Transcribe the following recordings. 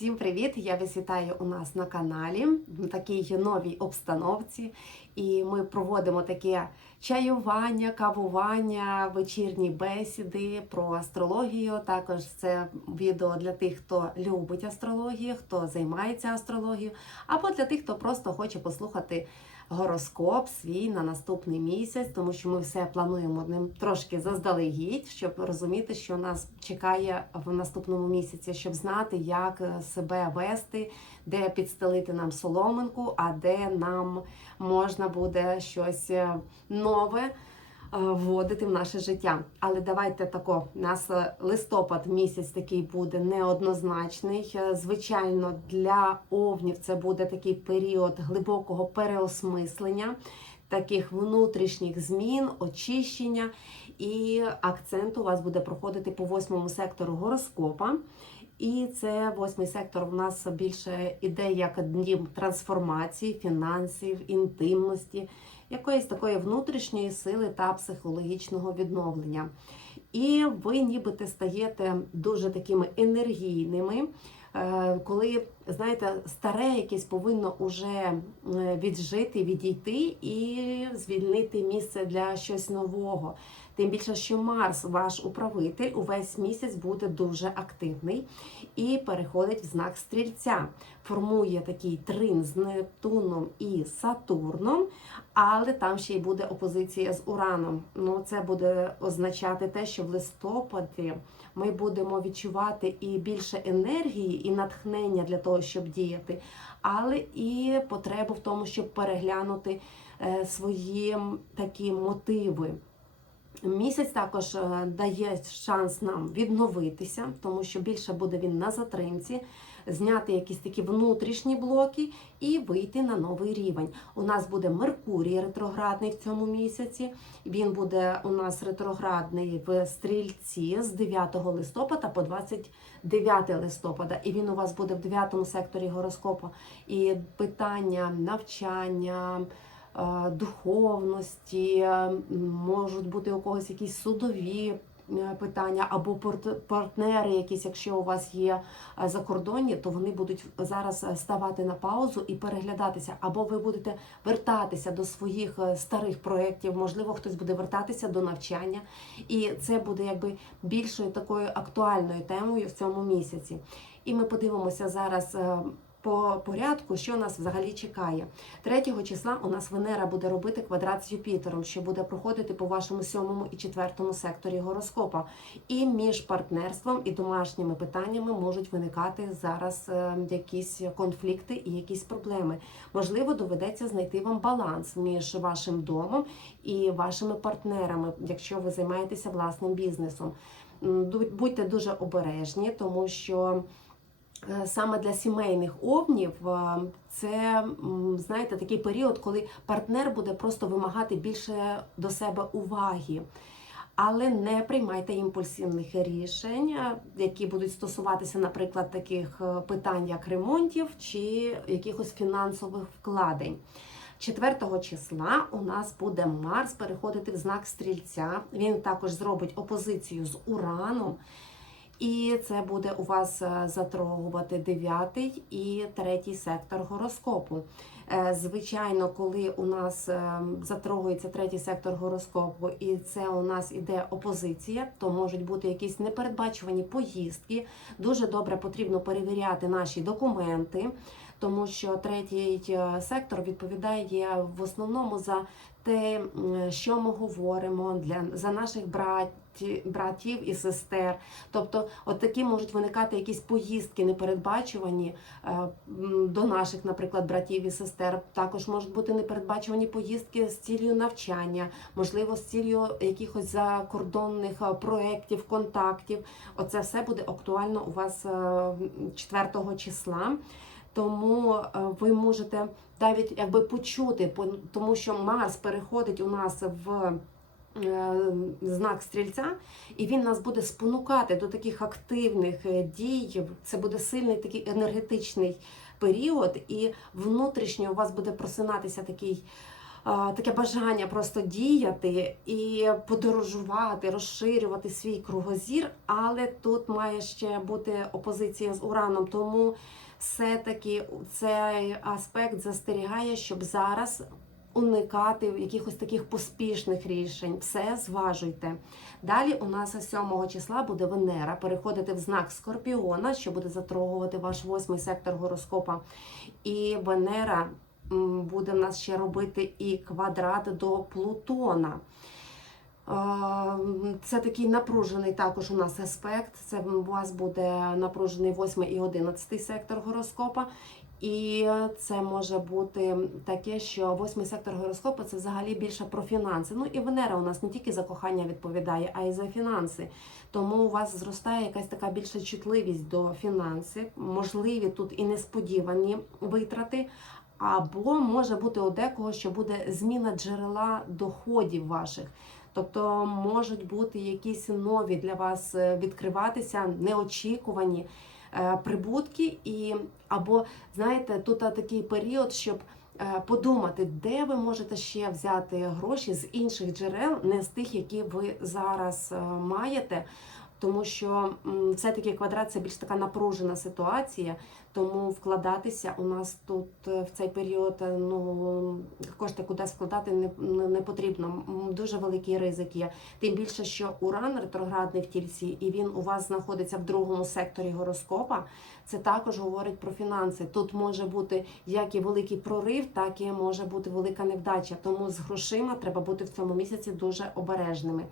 Всім привіт! Я вас вітаю у нас на каналі в такій новій обстановці. І ми проводимо таке чаювання, кавування, вечірні бесіди про астрологію. Також це відео для тих, хто любить астрологію, хто займається астрологією, або для тих, хто просто хоче послухати гороскоп свій на наступний місяць, тому що ми все плануємо ним трошки заздалегідь, щоб розуміти, що нас чекає в наступному місяці, щоб знати, як е, себе вести, де підстелити нам соломинку, а де нам можна буде щось е, нове. Е, Вводити в наше життя, але давайте тако. У нас е, листопад місяць такий буде неоднозначний. Е, Звичайно, для овнів це буде такий період глибокого переосмислення, таких внутрішніх змін, очищення, і акцент у вас буде проходити по восьмому сектору гороскопа. І це восьмий сектор у нас більше іде як днів трансформації, фінансів, інтимності, якоїсь такої внутрішньої сили та психологічного відновлення. І ви нібито стаєте дуже такими енергійними. е, Коли знаєте, старе якесь повинно уже е, віджити, відійти і звільнити місце для щось нового. Тим більше, що Марс, ваш управитель, увесь місяць буде дуже активний і переходить в знак стрільця. Формує такий трин з Нептуном і Сатурном, але там ще й буде опозиція з Ураном. Ну, це буде означати те, що в листопаді ми будемо відчувати і більше енергії, і натхнення для того, щоб діяти, але і потребу в тому, щоб переглянути е, свої такі мотиви. Місяць також е, дає шанс нам відновитися, тому що більше буде він на затримці, зняти якісь такі внутрішні блоки і вийти на новий рівень. У нас буде Меркурій ретроградний в цьому місяці. Він буде у нас ретроградний в стрільці з 9 листопада по 29 листопада. І він у вас буде в 9 секторі гороскопу. І питання навчання духовності, е, можуть бути у когось якісь судові е, питання, або партнери, якісь, якщо у вас є е, закордонні, то вони будуть зараз ставати на паузу і переглядатися, або ви будете вертатися до своїх старих проєктів, можливо, хтось буде вертатися до навчання, і це буде якби більшою такою актуальною темою в цьому місяці. І ми подивимося зараз. По порядку, що нас взагалі чекає. 3 числа у нас Венера буде робити квадрат з Юпітером, що буде проходити по вашому сьомому і четвертому секторі гороскопа. І між партнерством і домашніми питаннями можуть виникати зараз е, якісь конфлікти і якісь проблеми. Можливо, доведеться знайти вам баланс між вашим домом і вашими партнерами, якщо ви займаєтеся власним бізнесом. Будьте дуже обережні, тому що. Е, Саме для сімейних овнів е, це знаєте такий період, коли партнер буде просто вимагати більше до себе уваги. Але не приймайте імпульсивних рішень, е, які будуть стосуватися, наприклад, таких питань, як ремонтів чи якихось фінансових вкладень. 4 числа у нас буде Марс переходити в знак стрільця. Він також зробить опозицію з Ураном. І це буде у вас затрогувати дев'ятий і третій сектор гороскопу. Е, Звичайно, коли у нас затрогується третій сектор гороскопу, і це у нас іде опозиція, то можуть бути якісь непередбачувані поїздки. Дуже добре потрібно перевіряти наші документи, тому що третій е, сектор відповідає в основному за те, що ми говоримо для за наших братів, братів і сестер. Тобто, от такі можуть виникати якісь поїздки непередбачувані е, до наших, наприклад, братів і сестер. Також можуть бути непередбачувані поїздки з цілею навчання, можливо, з цілею якихось закордонних е, проєктів, контактів. Оце все буде актуально у вас е, 4 числа. Тому е, ви можете навіть якби почути, тому що Марс переходить у нас в е, знак стрільця, і він нас буде спонукати до таких активних е, дій. Це буде сильний такий енергетичний період, і внутрішньо у вас буде просинатися такий таке бажання просто діяти і подорожувати, розширювати свій кругозір, але тут має ще бути опозиція з ураном. Тому все-таки цей аспект застерігає, щоб зараз уникати якихось таких поспішних рішень. Все зважуйте. Далі у нас 7 числа буде Венера переходити в знак Скорпіона, що буде затрогувати ваш восьмий сектор гороскопа. І Венера буде в нас ще робити і квадрат до Плутона. Це такий напружений також у нас аспект. Це у вас буде напружений 8 і 11 сектор гороскопа. І це може бути таке, що восьмий сектор гороскопу це взагалі більше про фінанси. Ну і Венера у нас не тільки за кохання відповідає, а й за фінанси. Тому у вас зростає якась така більша чутливість до фінансів, можливі тут і несподівані витрати. Або може бути у декого, що буде зміна джерела доходів ваших. Тобто можуть бути якісь нові для вас е, відкриватися, неочікувані е, прибутки, і або знаєте, тут такий період, щоб е, подумати, де ви можете ще взяти гроші з інших джерел, не з тих, які ви зараз маєте. Тому що все-таки квадрат це більш така напружена ситуація, тому вкладатися у нас тут е, в цей період е, ну кошти кудись вкладати не, не, потрібно. Дуже великий ризик є. Тим більше, що уран ретроградний в тільці, і він у вас знаходиться в другому секторі гороскопа. Це також говорить про фінанси. Тут може бути як і великий прорив, так і може бути велика невдача. Тому з грошима треба бути в цьому місяці дуже обережними.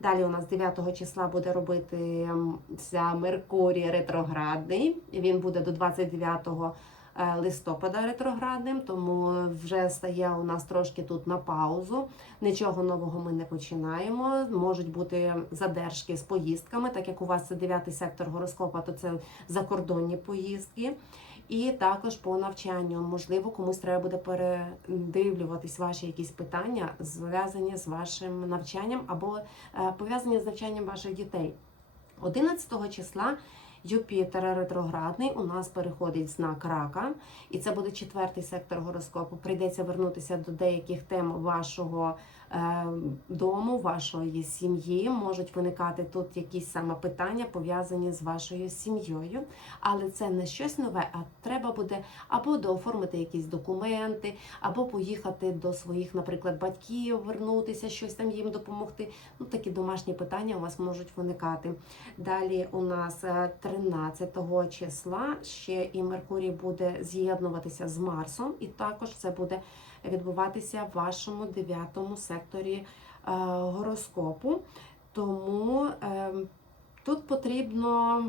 Далі у нас 9 числа буде робитися Меркурій ретроградний. Він буде до 29 е, листопада ретроградним, тому вже стає у нас трошки тут на паузу. Нічого нового ми не починаємо. Можуть бути задержки з поїздками, так як у вас це 9 сектор гороскопа, то це закордонні поїздки. І також по навчанню, можливо, комусь треба буде передивлюватись ваші якісь питання, зв'язані з вашим навчанням або е, пов'язані з навчанням ваших дітей. 11 числа Юпітер ретроградний у нас переходить знак рака, і це буде четвертий сектор гороскопу. Прийдеться вернутися до деяких тем вашого дому, вашої сім'ї. Можуть виникати тут якісь саме питання пов'язані з вашою сім'єю, але це не щось нове, а треба буде або дооформити якісь документи, або поїхати до своїх, наприклад, батьків, вернутися, щось там їм допомогти. Ну такі домашні питання у вас можуть виникати. Далі у нас е, 13 числа ще і Меркурій буде з'єднуватися з Марсом, і також це буде відбуватися в вашому дев'ятому секторі е, гороскопу. Тому е, тут потрібно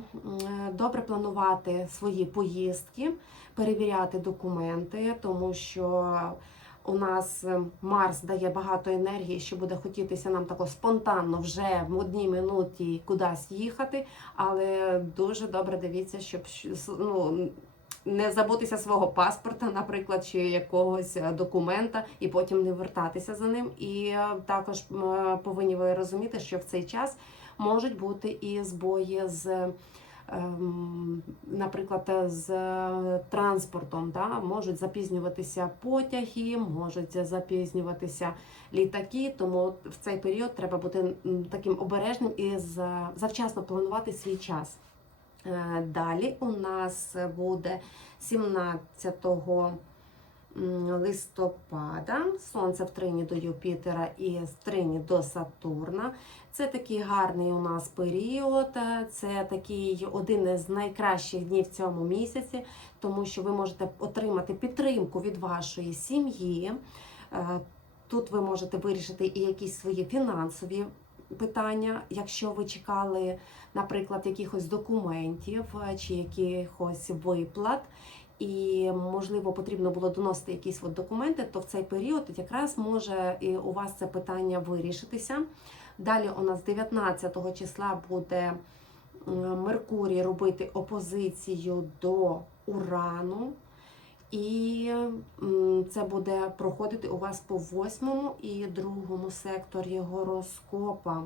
добре планувати свої поїздки, перевіряти документи, тому що у нас е, Марс дає багато енергії, що буде хотітися нам тако спонтанно вже в одній минуті кудись їхати, але дуже добре дивіться, щоб ну, не забутися свого паспорта, наприклад, чи якогось е, документа, і потім не вертатися за ним. І е, також повинні ви розуміти, що в цей час можуть бути і збої з. ем, Наприклад, з транспортом да, можуть запізнюватися потяги, можуть запізнюватися літаки. Тому в цей період треба бути таким обережним і завчасно планувати свій час. Е, Далі у нас буде 17 листопада сонце в трині до Юпітера і в трині до Сатурна. Це такий гарний у нас період. е, Це такий один із найкращих днів в цьому місяці, тому що ви можете отримати підтримку від вашої сім'ї. Е, Тут ви можете вирішити і якісь свої фінансові питання, якщо ви чекали наприклад, якихось документів е, чи якихось виплат, і можливо потрібно було доносити якісь от документи, то в цей період якраз може і у вас це питання вирішитися. Далі у нас 19 числа буде Меркурій робити опозицію до Урану. І це буде проходити у вас по восьмому і другому секторі гороскопа.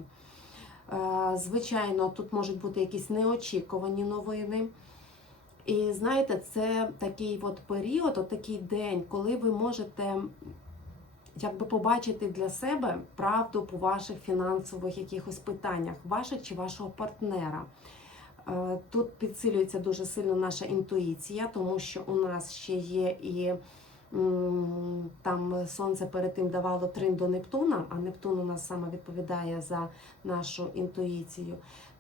Е, Звичайно, тут можуть бути якісь неочікувані новини. І знаєте, це такий от період, от такий день, коли ви можете якби побачити для себе правду по ваших фінансових якихось питаннях, ваших чи вашого партнера. Тут підсилюється дуже сильно наша інтуїція, тому що у нас ще є і там сонце перед тим давало трин до Нептуна, а Нептун у нас саме відповідає за нашу інтуїцію.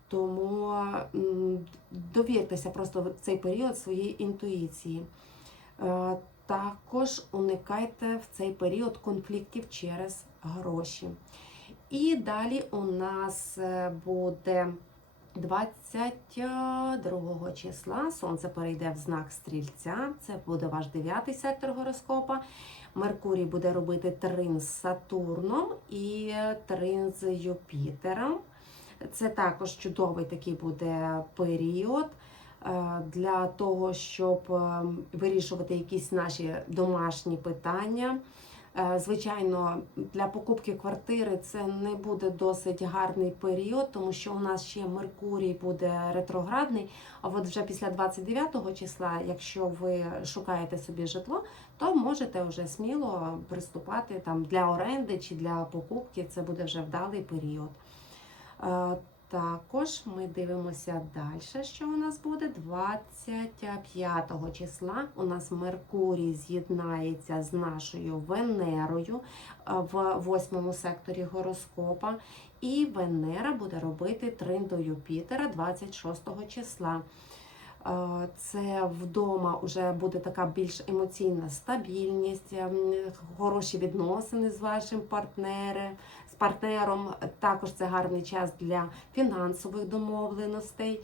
Тому довіртеся просто в цей період своїй інтуїції. Е, Також уникайте в цей період конфліктів через гроші. І далі у нас е, буде 22 числа. Сонце перейде в знак стрільця. Це буде ваш дев'ятий сектор гороскопа. Меркурій буде робити трин з Сатурном і трин з Юпітером. Це також чудовий такий буде період е, для того, щоб е, вирішувати якісь наші домашні питання. Е, Звичайно, для покупки квартири це не буде досить гарний період, тому що у нас ще Меркурій буде ретроградний. А от вже після 29 числа, якщо ви шукаєте собі житло, то можете вже сміло приступати там для оренди чи для покупки. Це буде вже вдалий період. Також ми дивимося далі, що у нас буде 25 числа. У нас Меркурій з'єднається з нашою Венерою е, в восьмому секторі гороскопа. І Венера буде робити трин до Юпітера 26 числа. Е, Це вдома вже буде така більш емоційна стабільність, ем, хороші відносини з вашим партнером, з партнером. Також це гарний час для фінансових домовленостей.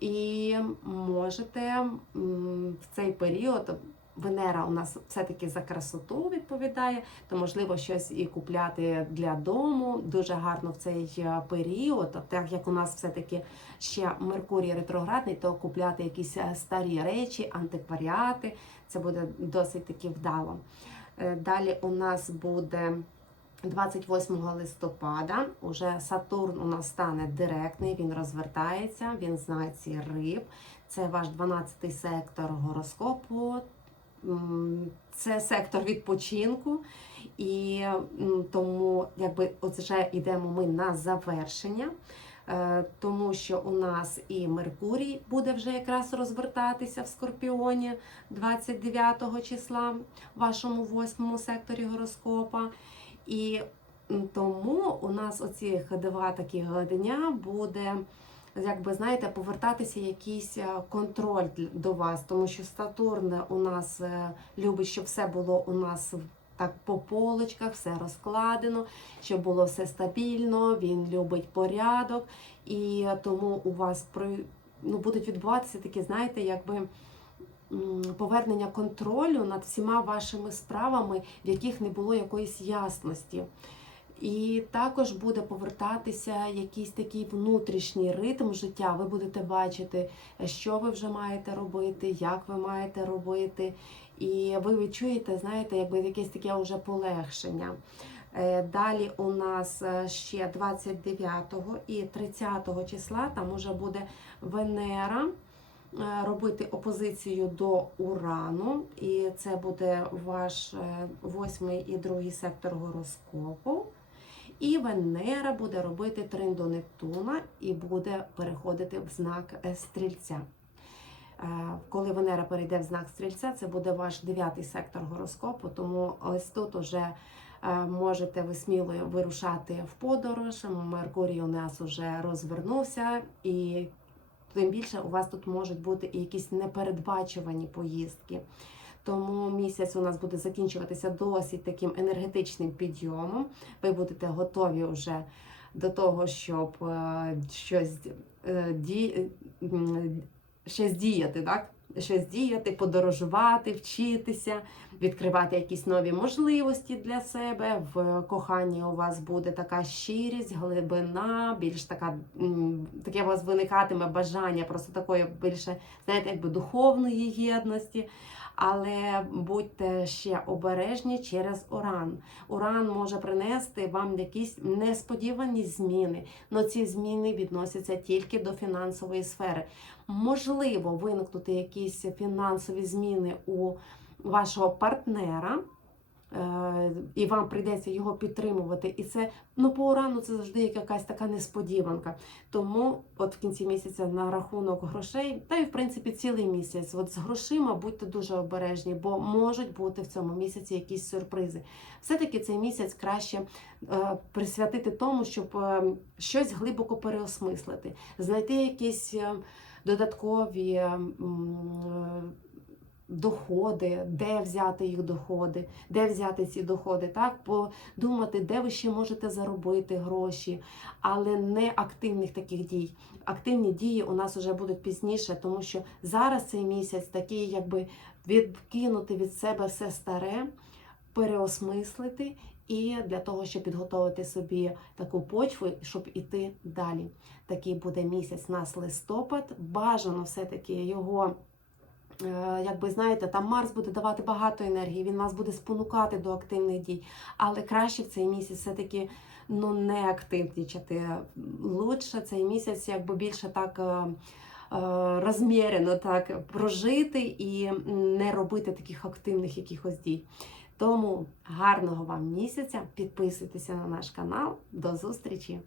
І можете в цей період. Венера у нас все-таки за красоту відповідає, то можливо щось і купляти для дому. Дуже гарно в цей е, період, так як у нас все-таки ще Меркурій ретроградний, то купляти якісь е, старі речі, антикваріати. Це буде досить таки вдало. Е, Далі у нас буде 28 листопада. Уже Сатурн у нас стане директний, він розвертається, він в знаці риб. Це ваш 12-й сектор гороскопу. Це сектор відпочинку, і тому якби вже йдемо ми на завершення. Е, Тому що у нас і Меркурій буде вже якраз розвертатися в Скорпіоні 29 числа в вашому восьмому секторі гороскопа. І тому у нас оці два таких дня буде, якби знаєте, повертатися якийсь е, контроль до вас, тому що Сатурн у нас е, любить, щоб все було у нас так по полочках, все розкладено, щоб було все стабільно. Він любить порядок, і тому у вас при ну будуть відбуватися такі, знаєте, якби. Повернення контролю над всіма вашими справами, в яких не було якоїсь ясності. І також буде повертатися якийсь такий внутрішній ритм життя. Ви будете бачити, що ви вже маєте робити, як ви маєте робити. І ви відчуєте, знаєте, якби якесь таке вже полегшення. Е, Далі у нас е, ще 29 і 30 числа там уже буде Венера е, робити опозицію до Урану, і це буде ваш восьмий і другий сектор гороскопу. І Венера буде робити трин до Нептуна і буде переходити в знак е, стрільця. Е, Коли Венера перейде в знак стрільця, це буде ваш дев'ятий сектор гороскопу. Тому ось тут уже е, можете ви сміло вирушати в подорож. Меркурій у нас уже розвернувся, і тим більше у вас тут можуть бути і якісь непередбачувані поїздки. Тому місяць у нас буде закінчуватися досить таким енергетичним підйомом. Ви будете готові вже до того, щоб е, е, щось діяти, так? Щось діяти, подорожувати, вчитися, відкривати якісь нові можливості для себе. В коханні у вас буде така щирість, глибина, більш така таке у вас виникатиме бажання просто такої більше, знаєте, якби духовної єдності. Але будьте ще обережні через уран. Уран може принести вам якісь несподівані зміни, але ці зміни відносяться тільки до фінансової сфери. Можливо, виникнути якісь фінансові зміни у вашого партнера. Е, і вам прийдеться його підтримувати. І це ну по урану це завжди якась така несподіванка. Тому, от в кінці місяця на рахунок грошей, та й в принципі цілий місяць. От з грошима будьте дуже обережні, бо можуть бути в цьому місяці якісь сюрпризи. Все-таки цей місяць краще е, присвятити тому, щоб е, щось глибоко переосмислити, знайти якісь е, додаткові. е, Доходи, де взяти їх доходи, де взяти ці доходи, так подумати, де ви ще можете заробити гроші, але не активних таких дій. Активні дії у нас вже будуть пізніше, тому що зараз цей місяць такий, якби відкинути від себе все старе, переосмислити і для того, щоб підготовити собі таку почву, щоб іти далі. Такий буде місяць у нас листопад. Бажано все-таки його. Е, Якби знаєте, там Марс буде давати багато енергії, він вас буде спонукати до активних дій. Але краще в цей місяць все-таки ну, не активнічати. Лучше цей місяць якби більше так е, е, розмірено так прожити і не робити таких активних якихось дій. Тому гарного вам місяця, підписуйтеся на наш канал. До зустрічі!